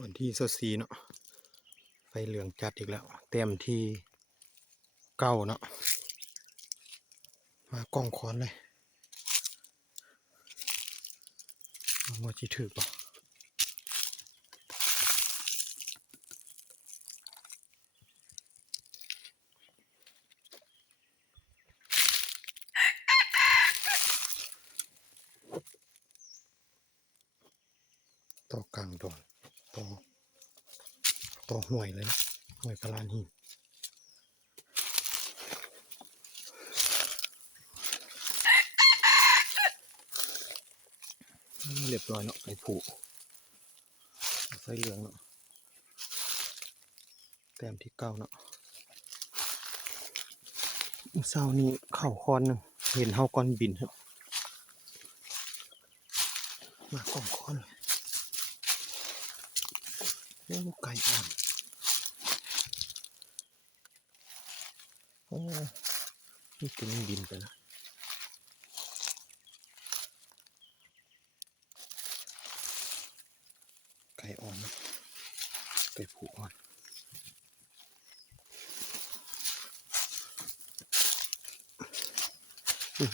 วันที่24เนาะไฟเหลืองจัดอีกแล้วเต็มที่9เนาะมากล้องค้อนเลยมัวจีถือป่ะต่อกลางดอนต่อห่วยเลยนะห่วยพลานหินเรียบร้อยเนาะไอ้ผูไฟเหลืองเนาะแต้มที่9เนาะเช้านี้เข่าคอนหนึ่งเห็นเฮาก้อนบินครับมากล้องค้อนเลยโอ้ไก่อ่อนโอ้นี่ตัวนี้บินไปนะไก่อ่อนนะไก่ผูอ่อน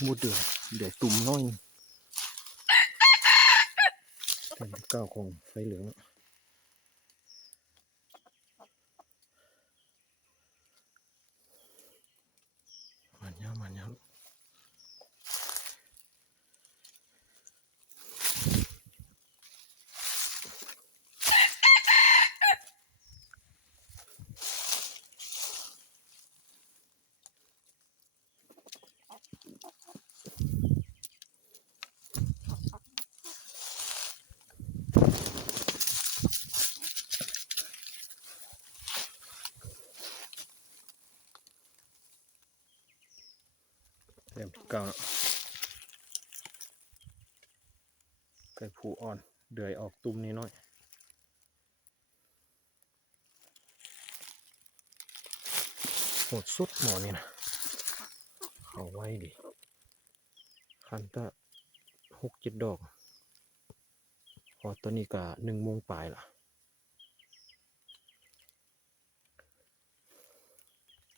มูเดือดตุ่มน้อยแต้มที่9ของไฟเหลืองมันยาวแต้มที่9เนาะไก่ผูอ่อนเดือยออกตุ่มนิดหน่อยโหดสุดหมอนี่นะเอาไว้ดิคันตะ6-7 ดอกพอตอนนี้ก็1 โมงปลายละ